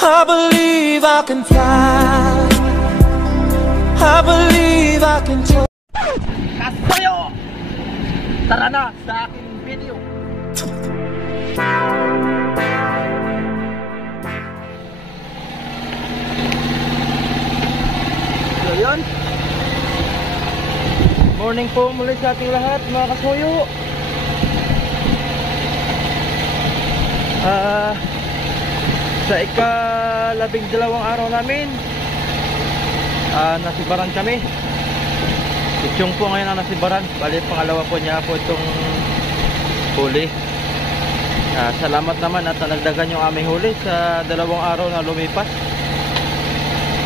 I believe I can fly. I believe I can fly. Kasayo! Tara na sa aking video. So yun, morning po muli sa ating lahat mga kasuyo. Sa ika-12 araw namin, nasibaran kami. Itchong po ngayon ang nasibaran. Bali pangalawa po niya po itong huli. Salamat naman at nagdagan yung aming huli sa 2 araw na lumipas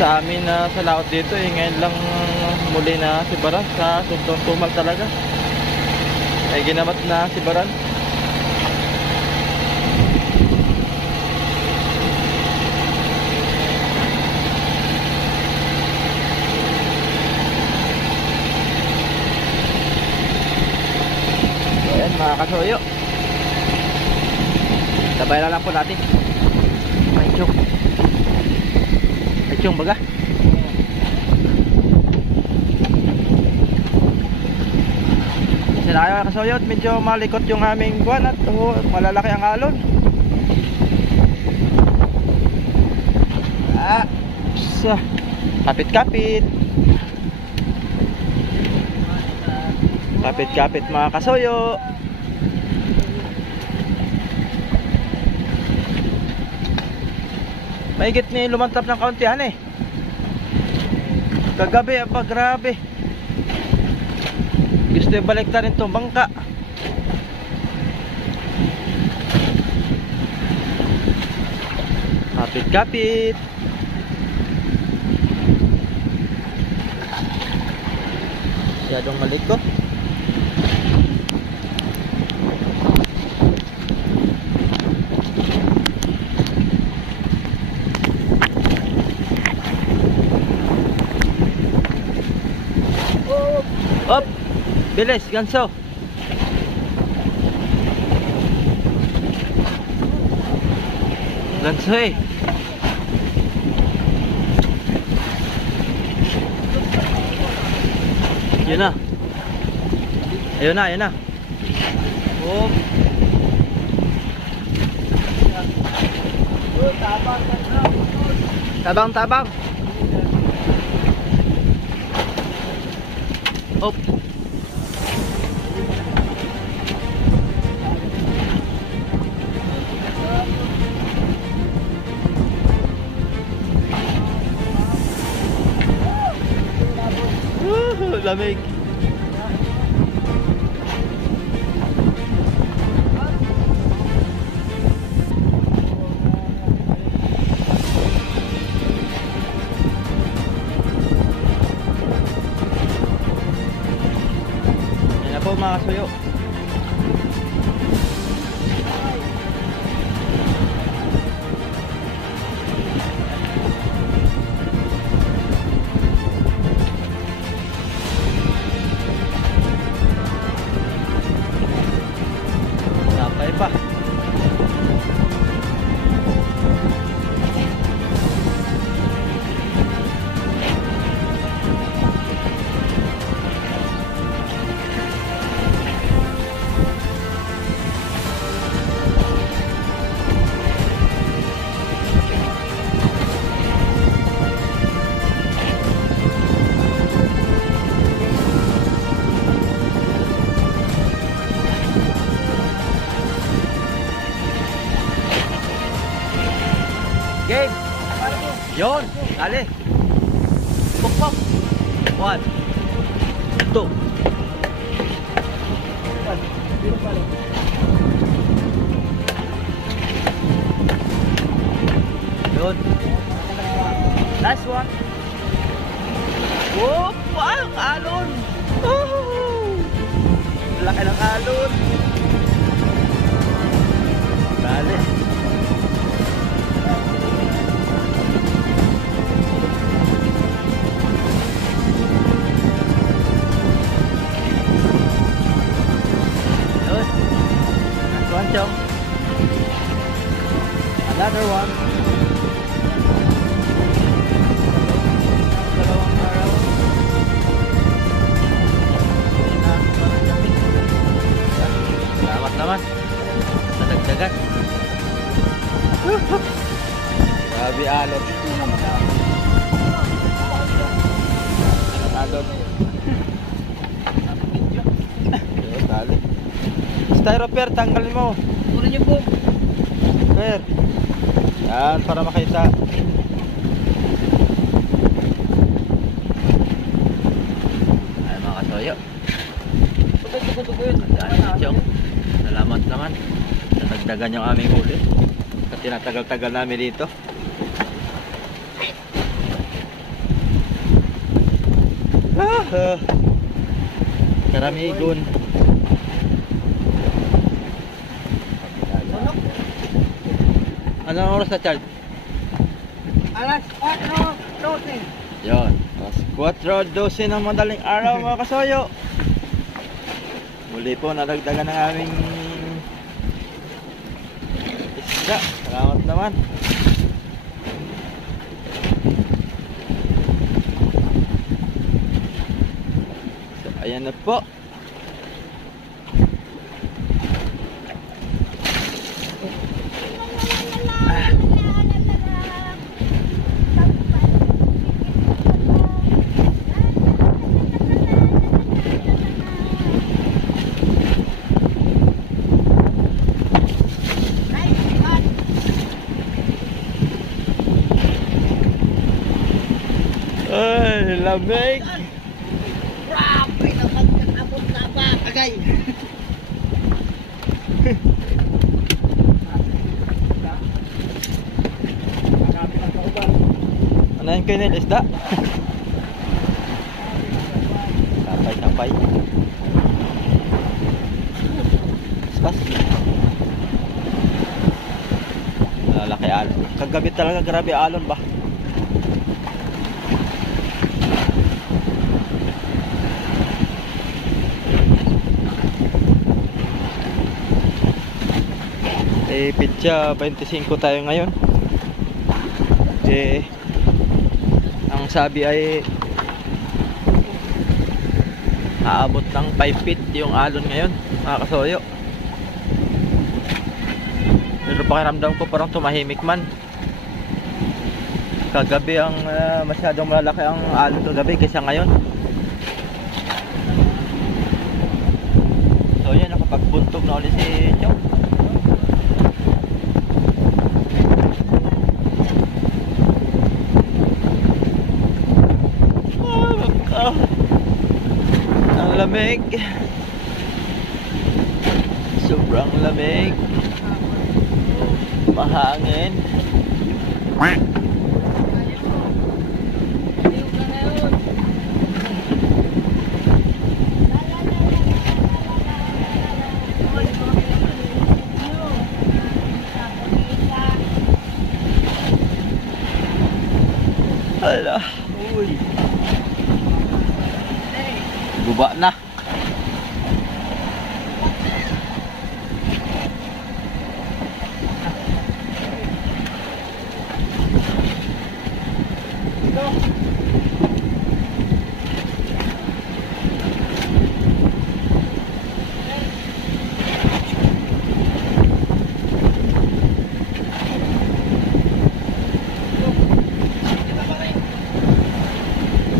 sa amin sa laot dito. Ngayon lang muli na sibaran sa suntong tumal talaga. Ginamat na sibaran. Mga kasuyo, sabay na lang po natin. May chong baga. Sinayo mga kasuyo, medyo malikot yung aming buwan at malalaki ang alon. Kapit mga kasuyo. Mahigit ni lumantap ng kauntihan eh. Kagabi apa grabe. Gusto balik na rin itong bangka. Kapit. Masyadong malikot. Op, bilis, ganso. Ganso eh. Yun na. Ayun na. Op. Tabang. Op. Lamig. Mga kasuyo, napay pa. Game. Yon, dali. Pok. 1 2 Yon. Nice one. Whoop, wow, alon. Laki ng alon. Dali. Another one. naman. Nadagdagan. Grabe alon. Alon. Tali. Styroper, tanggalin mo. Puro niyo po. Per. Yan, para makita. Ay, mga katoyo. Chong, salamat naman. Natagdagan yung aming huli. At tinatagal-tagal namin dito. Karamigon. Anong oras na, Charles? Alas 4:12. Yun. Alas 4:12 ng madaling araw, mga kasoyo. Muli po nadagdagan ng aming isda. Salamat naman. So, ayan na po. Ay, lamig. Grabe naman abot na ba? Agay. Ano yung kayo nila isda? Tapay-tapay. Spas. Lalaki alon. Kagabi talaga, grabe alon ba? Pitsa 25 tayo ngayon. Ang sabi ay aabot ng 5 feet yung alon ngayon, mga kasoyo. Pero pakiramdam ko parang tumahimik man. Kagabi ang masyadong malaki ang alon kagabi kaysa ngayon. So yan, nakapagbuntog na ulit si Chong. Ang lamig. Sobrang lamig. Mahangin. Hala. Uy. Guba na.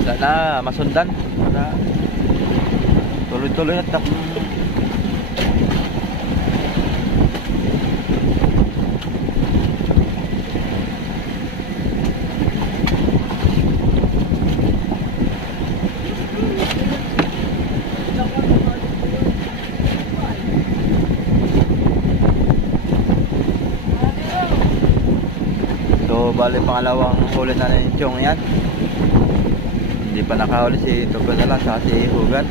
Sana masundan. Sana tuloy-tuloy at so bali pangalawang huli na ni Chong yan. Hindi pa nakahuli si Topinala sa si Hugan.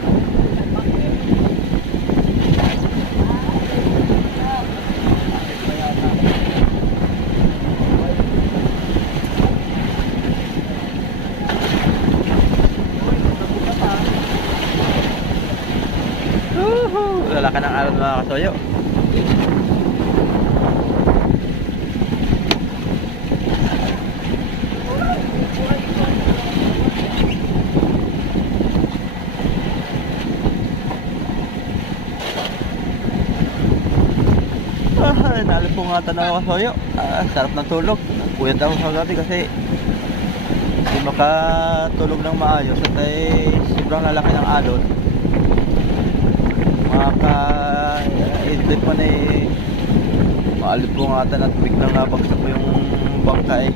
Lalaki ng alon, mga kasoyo. bungatan ako kasoyo. Sarap ng tulog. Puyat ako sa gabi kasi hindi makatulog ng maayos at sobrang lalaki ng alon. Idlip man maalibungatan at biglang nabagsak ko yung bangka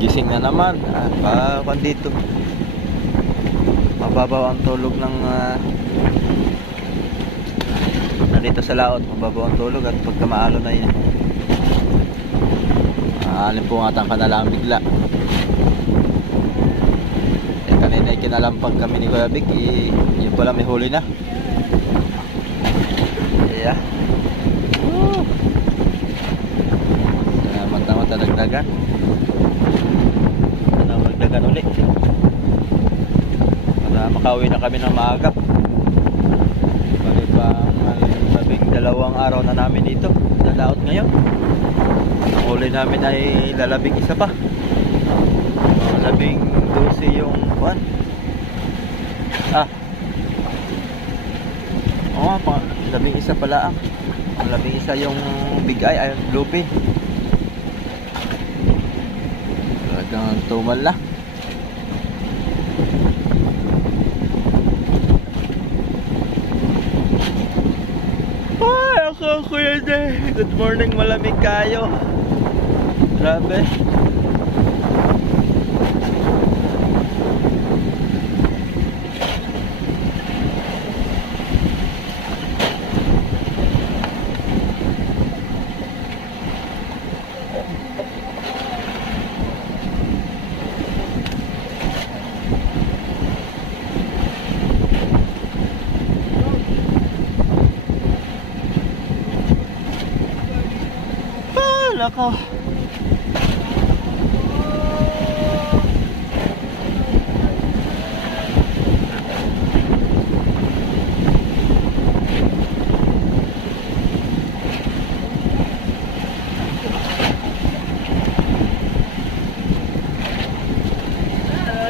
gising na naman dito mababaw ang tulog ng nandito sa laot, mababaw ang tulog at pagka maalon na yun alimbungatan ka na lang bigla. Kanina kinalampag kami ni Kuya Vic, yun pala may huli na. Yeah. Salamat naman talagdagan. Sana magdagan ulit. Para makauwi na kami ng maaga. Bali pang 12 araw na namin dito sa laot ngayon. Ang huli namin ay lalabing isa pa. 12 yung kuwan. Oo nga, 11 pala ang 11 yung big eye ay bluefin. Talagang tumal na. Ay, ako Kuya Jay. Good morning, malamig kayo. Grabe. Nako.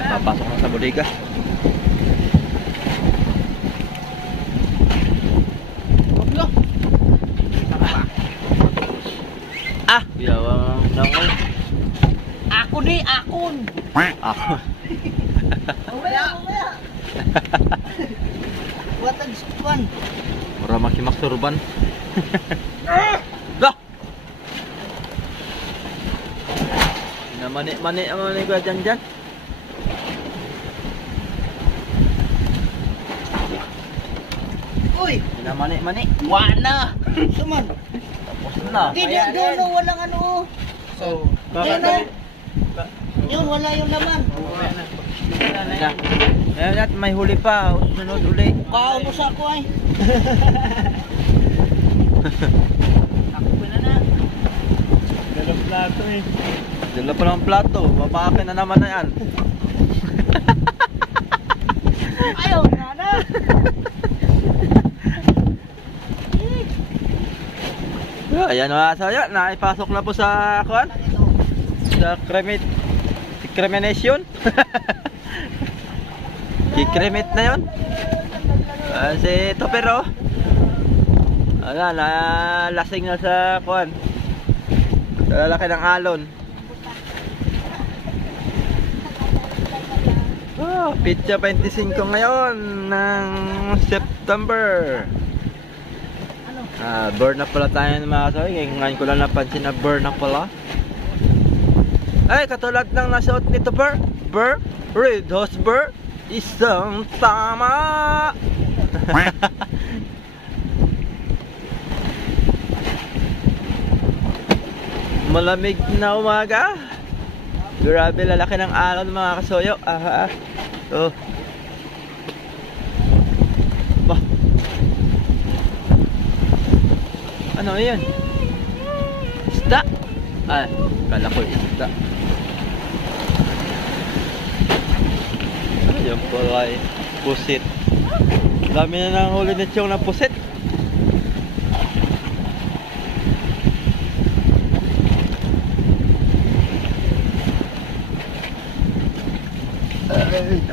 Papasok na sa bodega. Yawang nangol. Ako ni, akon. Ako. Mamaya. Watag sukwan. Para makimaksurban. Lah. Mani ko dyan. Uy, Mani. wana. Suman. Na. Di doon, walang ano. So, Yun, wala yung laman. Ayan, may huli pa. Sunod uli. Kaulo sa ako ay. Ako na. Dalang plato Dala pa ng plato. Mapakin na naman na yan. Ayaw na. Ayan mga sayo, naipasok na po sa kuan. Sa cremation. Kikremit na yun. Si Topero. Wala, lasing na sa kuan. Sa lalaki ng alon. Pitsa 25 ngayon ng September. Burn up pala tayo ng mga kasoy. Ngayon ko lang napansin na burn up pala. Ay, katulad ng nasuot nito Red Horse Burr. Isang tama. Malamig na umaga. Grabe, lalaki ng alon mga kasoyo. Oh. Bah. Ano yan? Isda? Kala ko isda. Yan pala ay pusit. Dami na nang huli na siyang ng pusit. Ay,